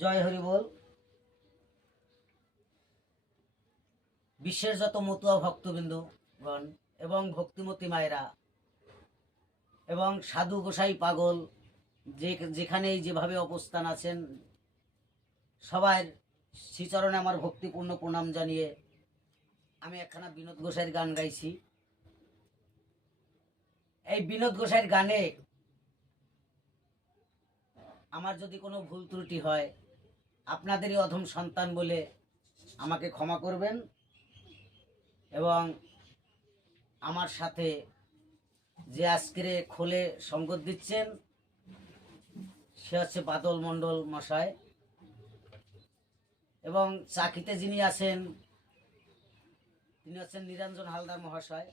জয় হরি বল। বিশ্বের যত মতুয়া ভক্তবৃন্দগণ এবং ভক্তিমতী মায়েরা এবং সাধু গোসাই পাগল, যে যেখানেই যেভাবে অবস্থান আছেন সবার শ্রীচরণে আমার ভক্তিপূর্ণ প্রণাম জানিয়ে আমি একখানা বিনোদ গোসাইয়ের গান গাইছি। এই বিনোদ গোসাইয়ের গানে আমার যদি কোনো ভুল ত্রুটি হয় আপনাদেরই অধম সন্তান বলে আমাকে ক্ষমা করবেন এবং আমার সাথে যে আজকের খোলে সঙ্গত দিচ্ছেন, সে হচ্ছে বাদল মণ্ডল মশাই। এবং চাকিতে যিনি আছেন, তিনি হচ্ছেন নিরঞ্জন হালদার মহাশয়।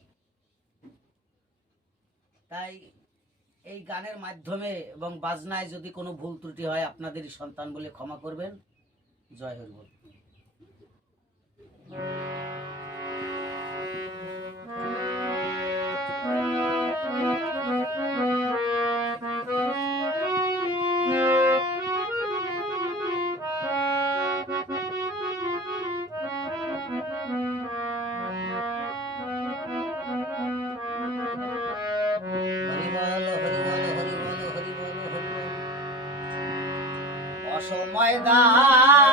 তাই এই গানের মাধ্যমে এবং বাজনায় যদি কোনো ভুল ত্রুটি হয়, আপনাদেরই সন্তান বলে ক্ষমা করবেন। জয় হরি বল। হরি অসময় দাঁড়িয়ে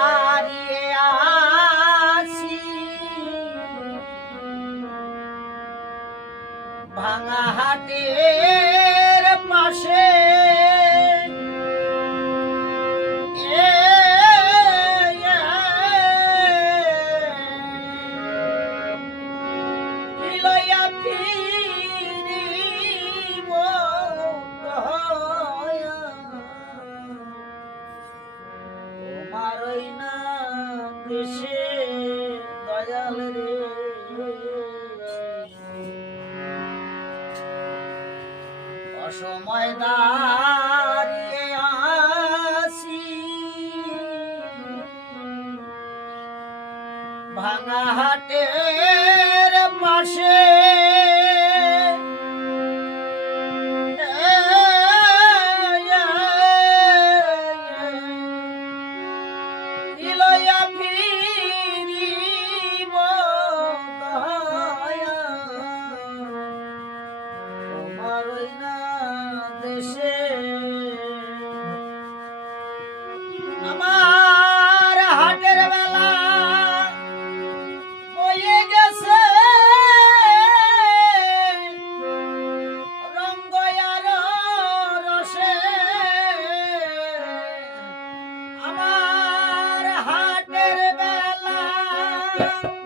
Thank you.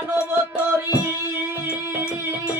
মানবতরী কামসাগরে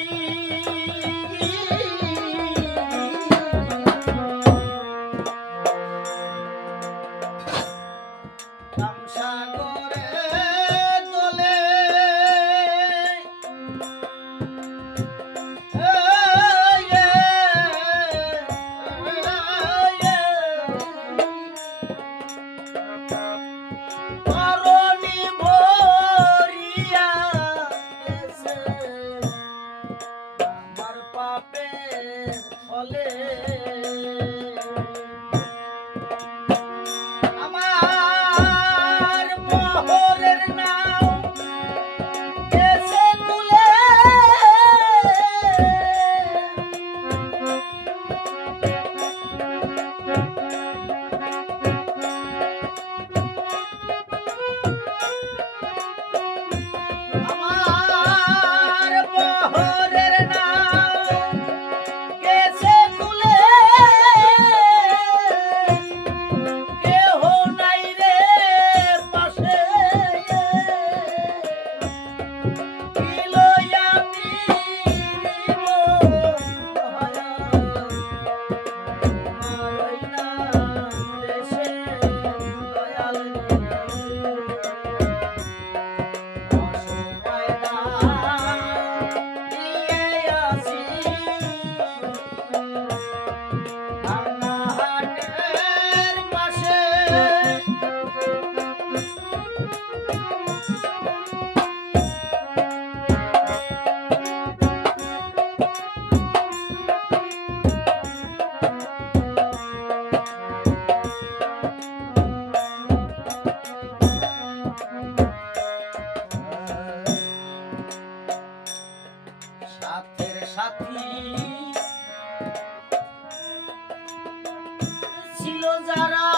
ছিল যারা